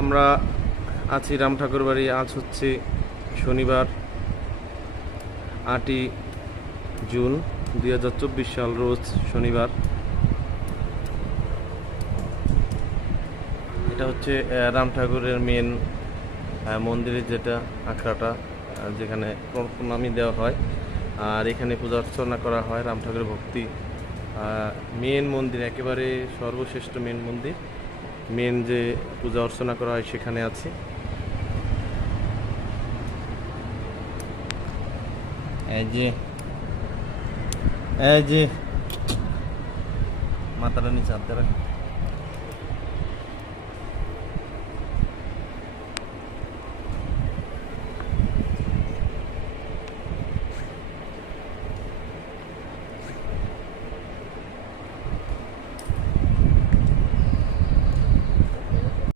আমরা আছি রাম ঠাকুর বাড়ি। আজ হচ্ছে শনিবার 8ই জুন 2024 সাল, রোজ শনিবার। এটা হচ্ছে রাম ঠাকুরের মেন মন্দিরের যেটা আখড়াটা, যেখানে প্রণামী দেওয়া হয় আর এখানে পূজা অর্চনা করা হয়। রাম ঠাকুরের ভক্তি মেন মন্দির, একেবারে সর্বশ্রেষ্ঠ মেন মন্দির, মেন যে পূজা অর্চনা করা হয় সেখানে আছে। এই যে মাথাটা নিচে আনতে রাখ।